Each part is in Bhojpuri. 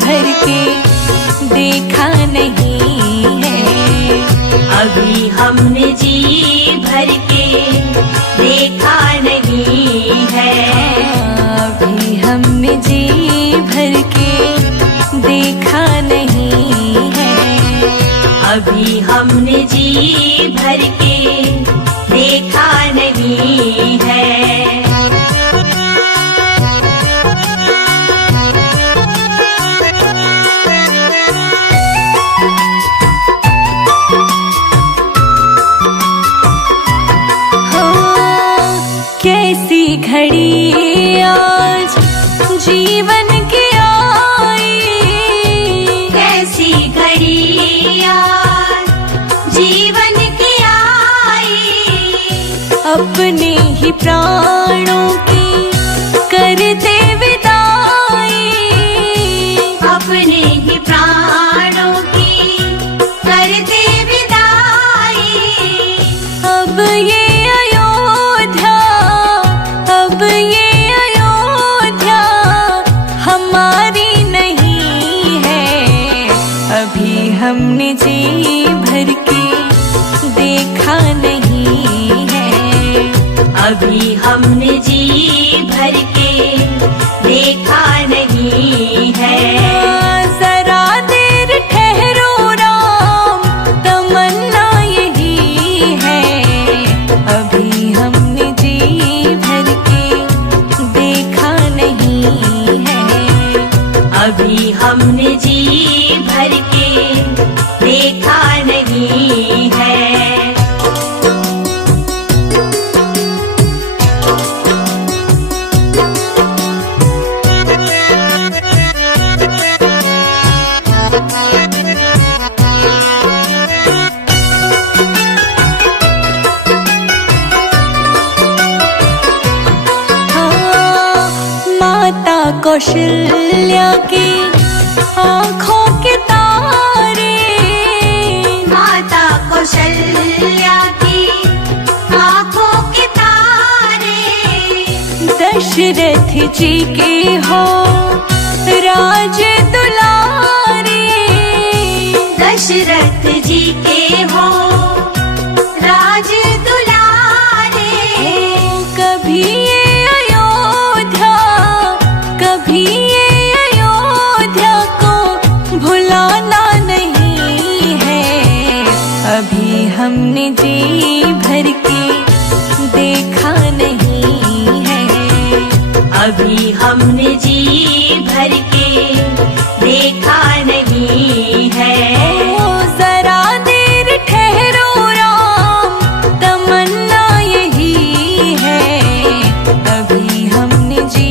भर के देखा नहीं है। अभी हमने जी भर के देखा नहीं है। अभी हमने जी भर के देखा नहीं है। अभी हमने जी भर के देखा नहीं है। कैसी घड़ी आज जीवन की आई, कैसी घड़ी आज जीवन की आई। अपने ही प्राणों की करते विदाई, अपने ही प्राणों की करते विदाई। अब ये हमने जी भर के देखा नहीं है। अभी हमने जी भर के देखा नहीं है। जरा देर ठहरो राम, तमन्ना यही है। अभी हमने जी भर के देखा नहीं है। अभी हमने जी भर के देखा नहीं है। माता कौशल्या की आँखों के तारे, माता कौशल्या की आँखों के तारे। दशरथ जी के हो राज दुलारे, दशरथ जी के हो राज दुलारे। कभी ये अयोध्या, कभी ये अयोध्या को भुलाना नहीं है। अभी हमने जी भर के देखा नहीं है। अभी हमने जी भर के देखा नहीं है। जरा देर ठहरो राम, तमन्ना यही है। अभी हमने जी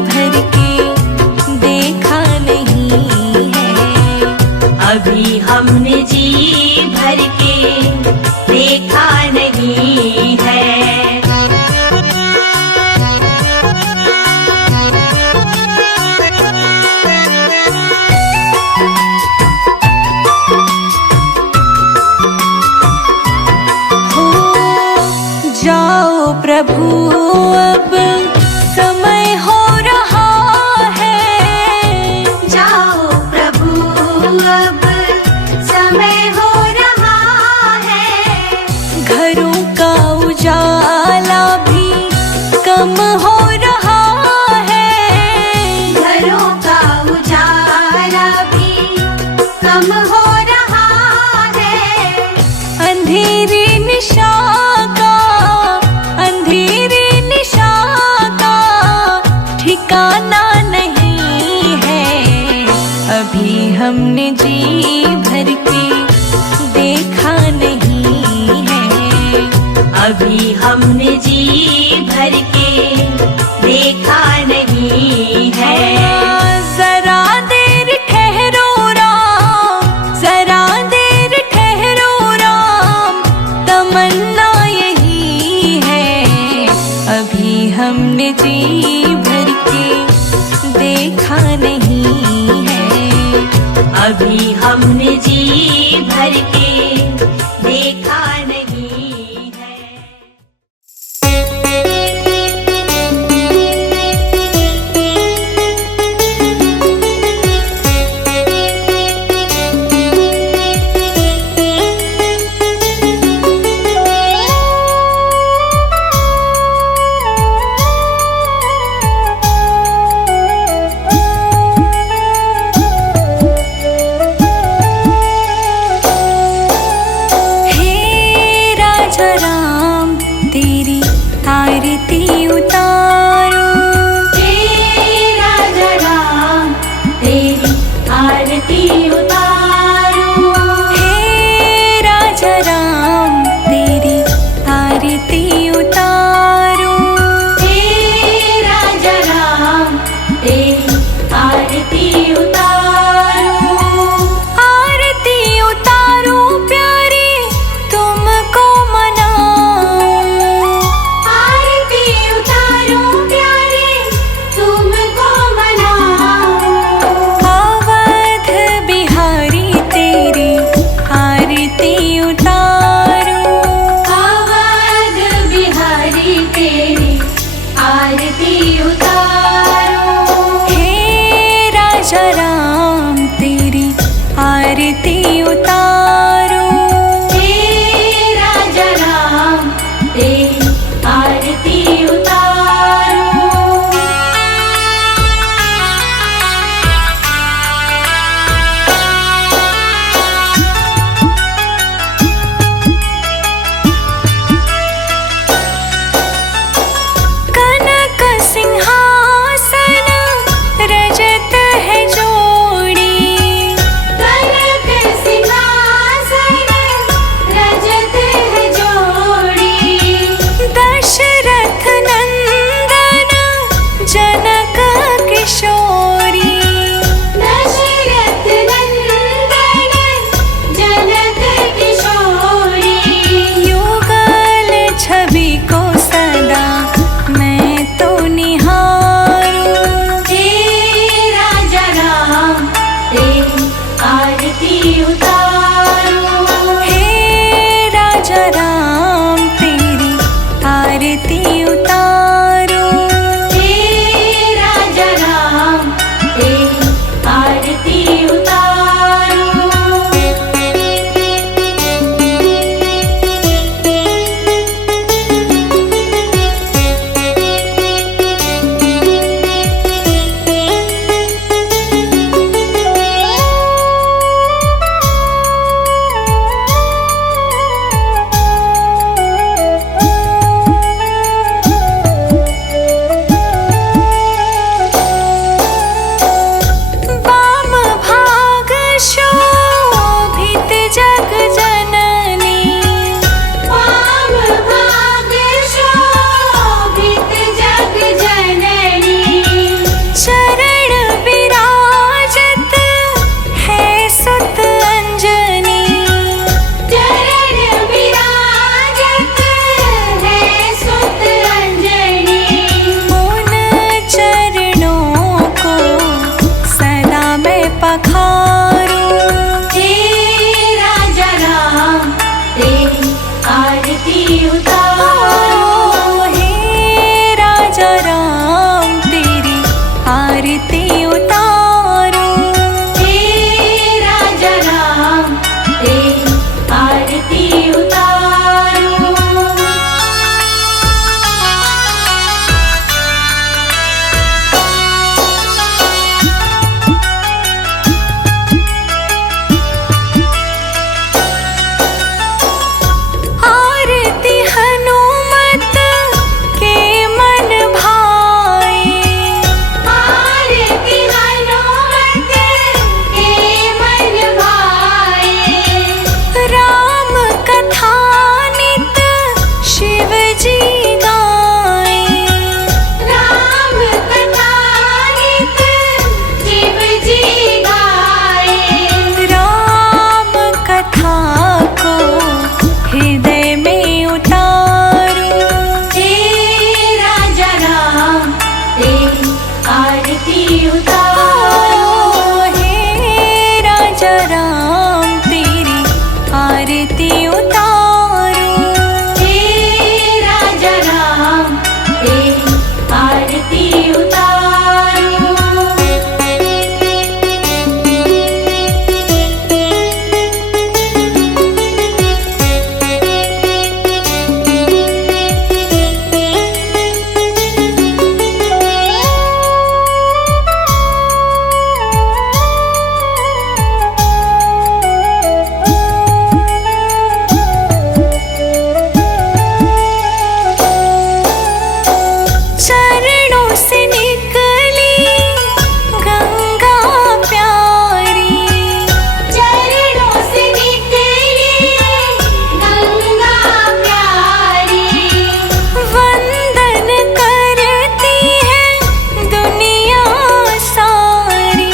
भर के देखा नहीं है। अभी हमने जी भर के देखा नहीं है। जाओ प्रभु अब समय हो रहा है। जाओ प्रभु अब समय हो रहा है। घरों का उजाला भी कम हो रहा है। घरों का उजाला भी कम हो रहा है। अंधेरी निशा का, अंधेरी निशा का ठिकाना नहीं है। अभी हमने जी भर के देखा नहीं है। अभी हमने जी भर के देखा नहीं है। जरा देर ठहरो राम, जरा देर ठहरो राम, तमन्ना यही है। अभी हमने जी भर के देखा नहीं है। अभी हमने जी भर के देखा नहीं है। आरती उतारो। हे राजा राम तेरी आरती उतारो। कनक सिंहासन रजत है जोड़ी। कनक सिंहासन रजत है जोड़ी। दशरथ नंदन जनक किशोरी। दशरथ नंदन जनक किशोरी। युगल छवि को सदा मैं तो निहारूं। हे राजा राम तेरी आरती उतारो। हे राजा राम तेरी आरती उतारो। हे राजा राम तेरी आरती उतारो। वाम भाग शोभित जग जननी। वाम भाग शोभित जग जननी। चरण विराजत है सुत अंजनी। चरण विराजत है सुत अंजनी। उन चरणों को सदा मैं पखारूं। हे राजा राम तेरी आरती उतारो। हे राजा राम तेरी आरती उतारो। हे राजा राम तेरी आरती उतारो। आरती हनुमत के मन भाए। आरती हनुमत के मन भाए। राम कथा नित शिव जी गाए। राम कथा नित शिव जी गाए। राम कथा को हृदय में उतारूं। हे राजा राम तेरी आरती उतारो। हे राजा राम तेरी आरती उतारो। हे राजा राम तेरी आरती उतारो। चरणों से निकली गंगा प्यारी। चरणों से निकली गंगा प्यारी। वंदन करती है दुनिया सारी।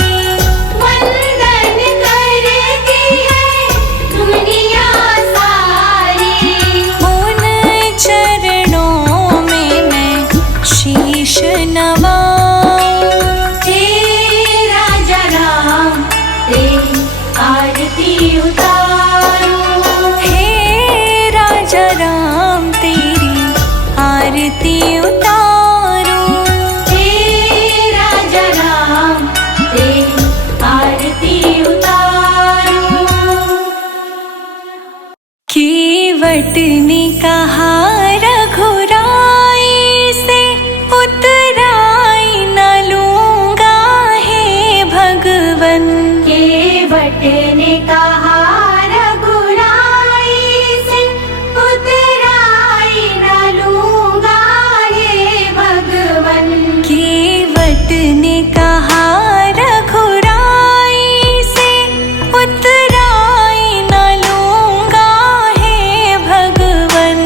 वंदन करती है दुनिया सारी। उन चरणों में मैं शीश नवाऊं। हे राजा राम तेरी आरती उतारो। हे राजा राम तेरी आरती उतारो। हे राजा राम तेरी आरती उतारो। केवट ने कहा रघुराई से उतराई न लूंगा हे भगवन। केवट ने कहा रघुराई से उतराई न लूंगा हे भगवन। केवट ने कहा रघुराई से उतराई न लूंगा हे भगवन।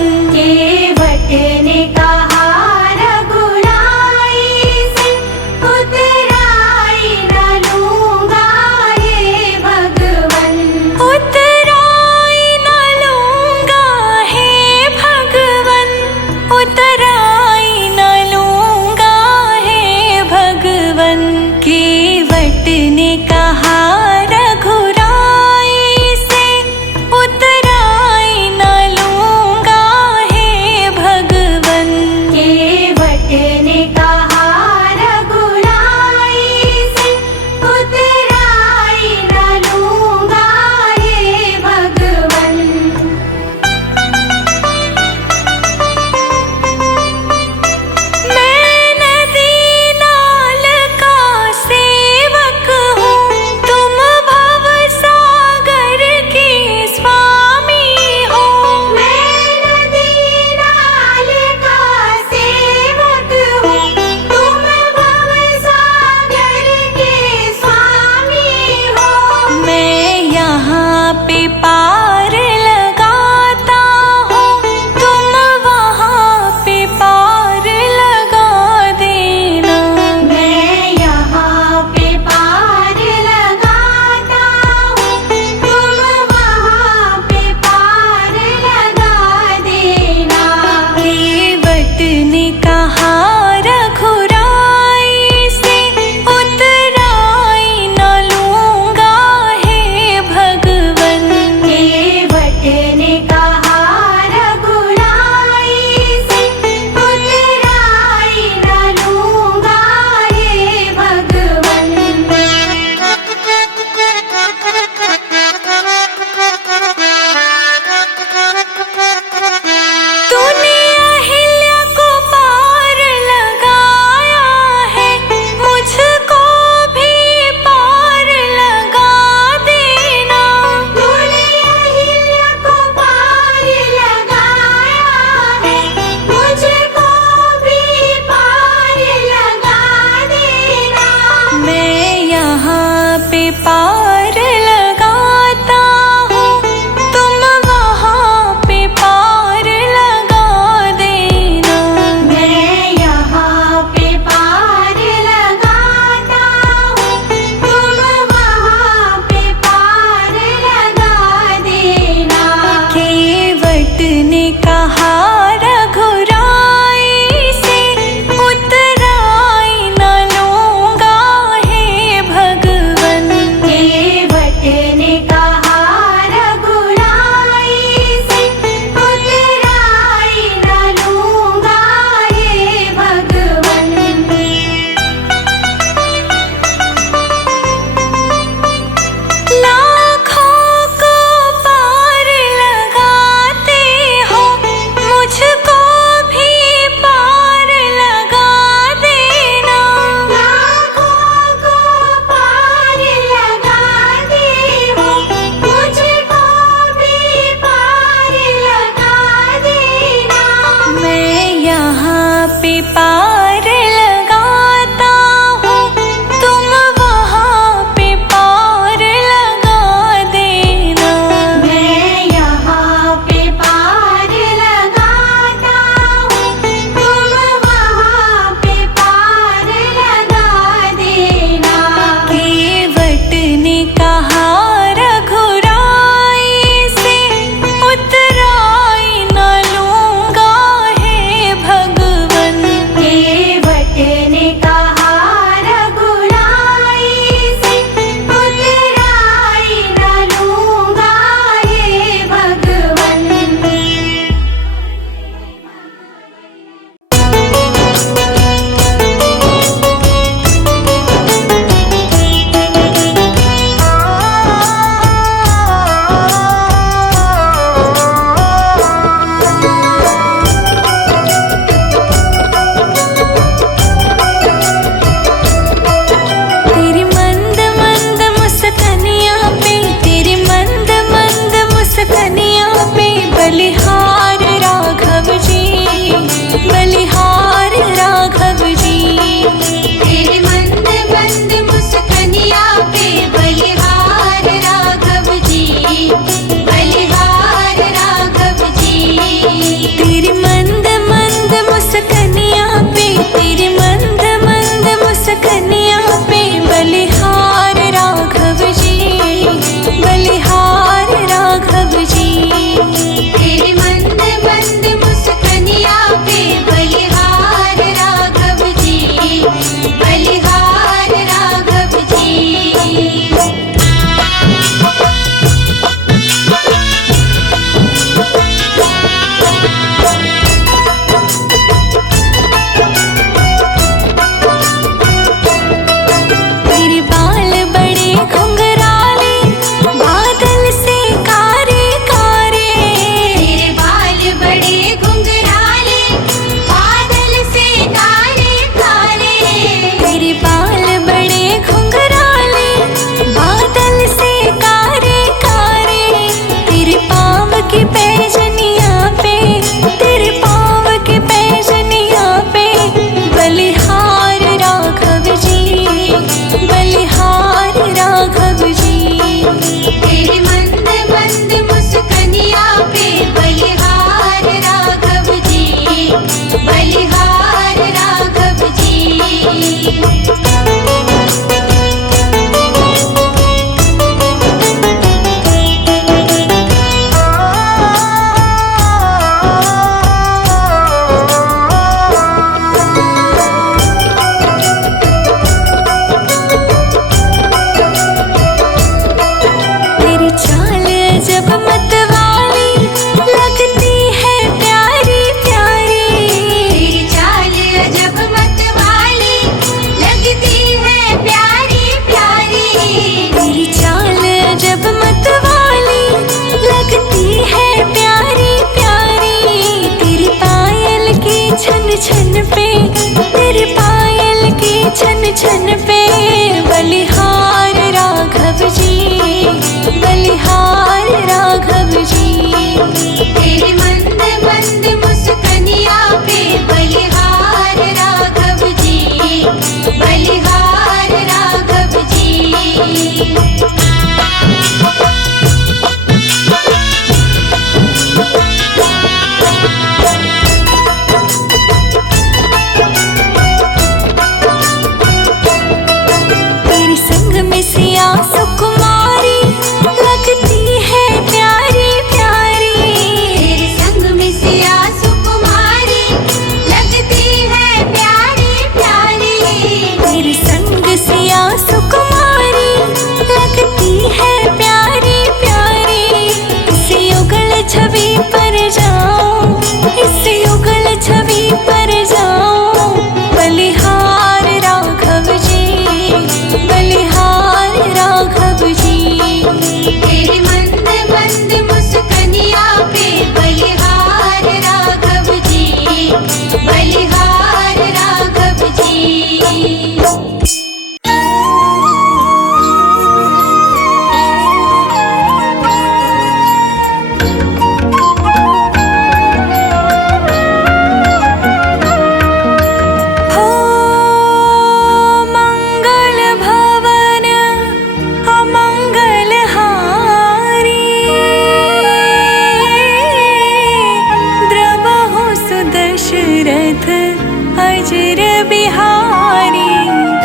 अचिर बिहारी।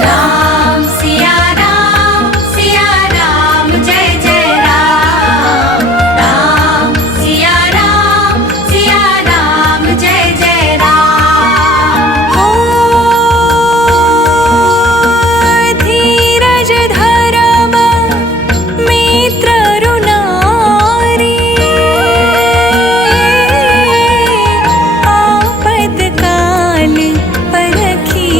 राम सिया राम जय जय राम। राम सिया राम जय जय राम। हो धीरज धरम मित्र रुनारी। आपद काल परखी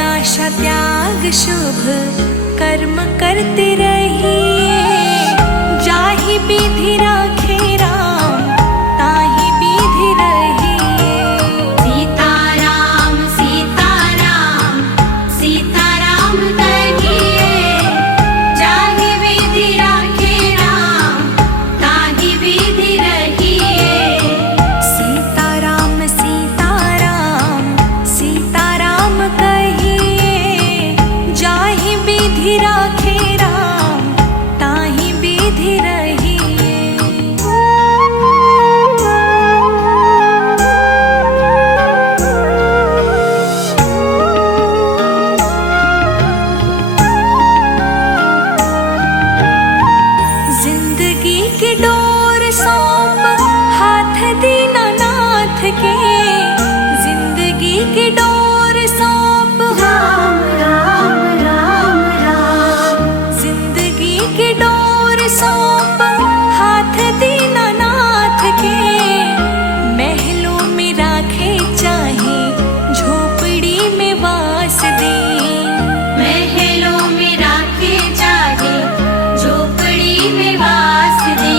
आशा त्याग शुभ कर्म करते रहिए। जाहि विधि राखे राम ताहि विधि रहिए। सीताराम सीताराम सीताराम कहिए, जाहि विधि राखे राम ताहि विधि रहिए। सीताराम सीताराम सीताराम कहिए, जाहि विधि राखे राम ताहि विधि रहिए। जिंदगी की डोर सौंप हाथ दीनानाथ के। जिंदगी की डोर सौंप राम राम राम राम, जिंदगी की डोर सौंप हाथ दीनानाथ के। महलों में राखे चाहे झोपड़ी में वास दे। महलों में राखे चाहे झोपड़ी में वास दे।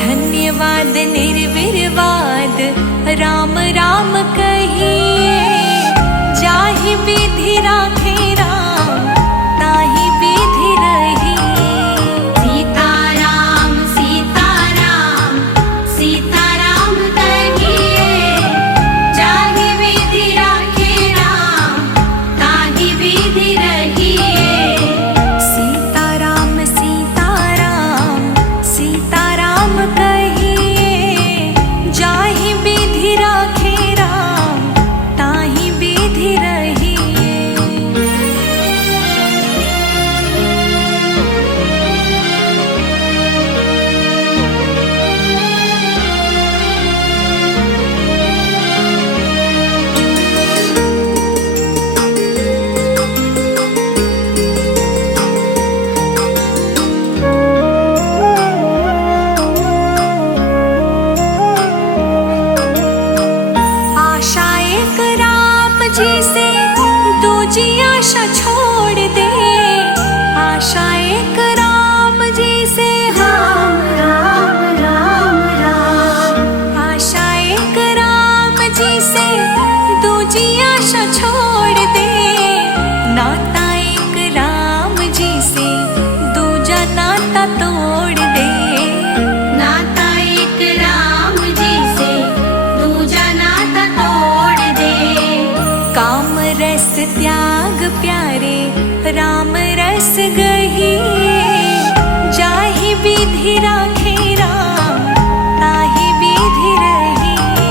धन्यवाद निर्विवाद राम राम कहिए, जाहि विधि राखे राम ताहि विधि रहिए। सीताराम सीताराम सीताराम कहिए, जाहि विधि राखे राम ताहि विधि रहिए। सीताराम सीताराम सीताराम कहिए, जाहि विधि राखे राम ताहि विधि रहिए। आशा एक राम जी से दूजी आशा छोड़ दे। आशा एक राम जी से राम राम राम राम, आशा एक राम जी से दूजी आशा छोड़ दे। नाता एक राम जी से दूजा नाता तोड़ दे। नाता एक राम जी से दूजा नाता तोड़ दे। काम रस त्याग प्यारे राम रस गहिए, जाहि विधि राखे राम ताहि विधि रहिए।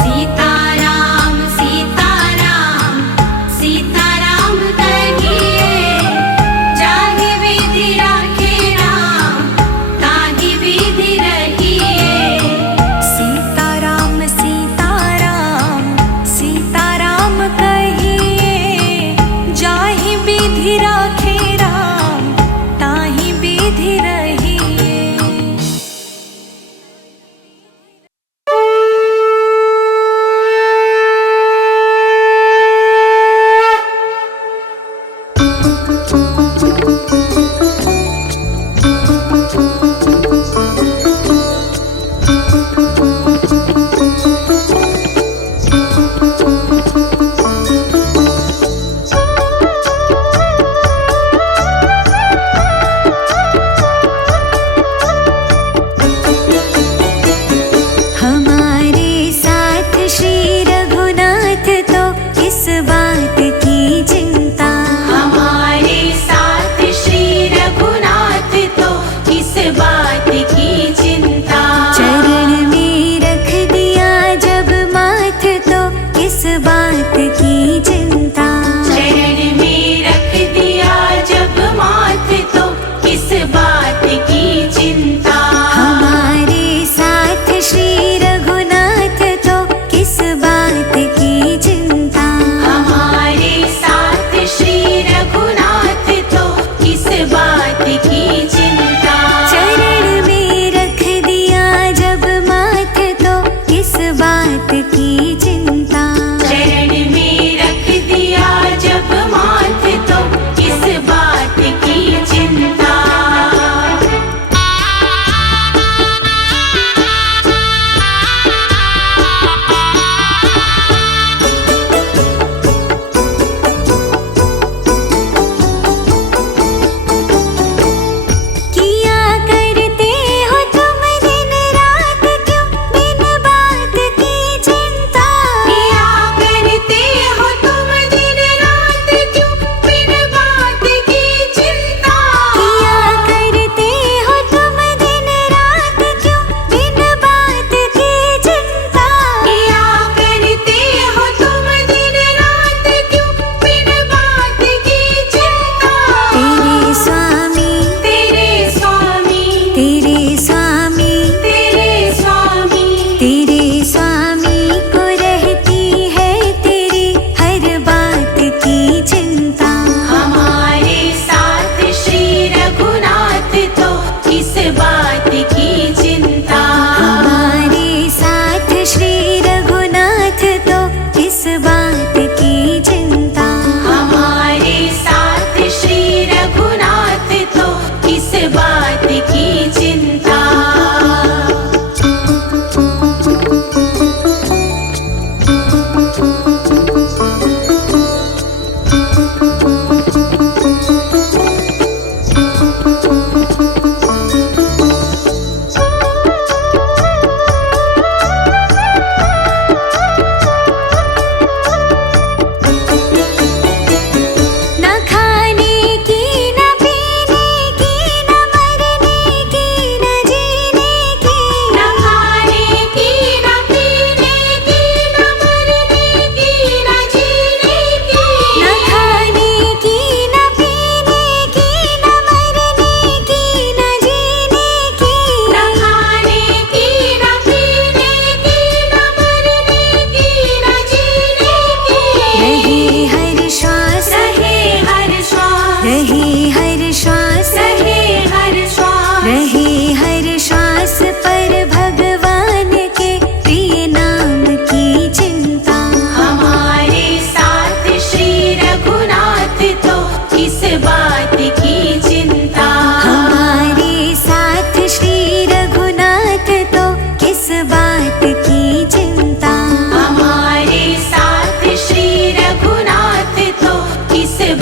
सीताराम सीताराम सीताराम कहिए, जाहि विधि राखे राम ताहि विधि रहिए। सीताराम सीताराम सीताराम कहिए, जा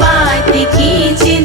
हाथ खींच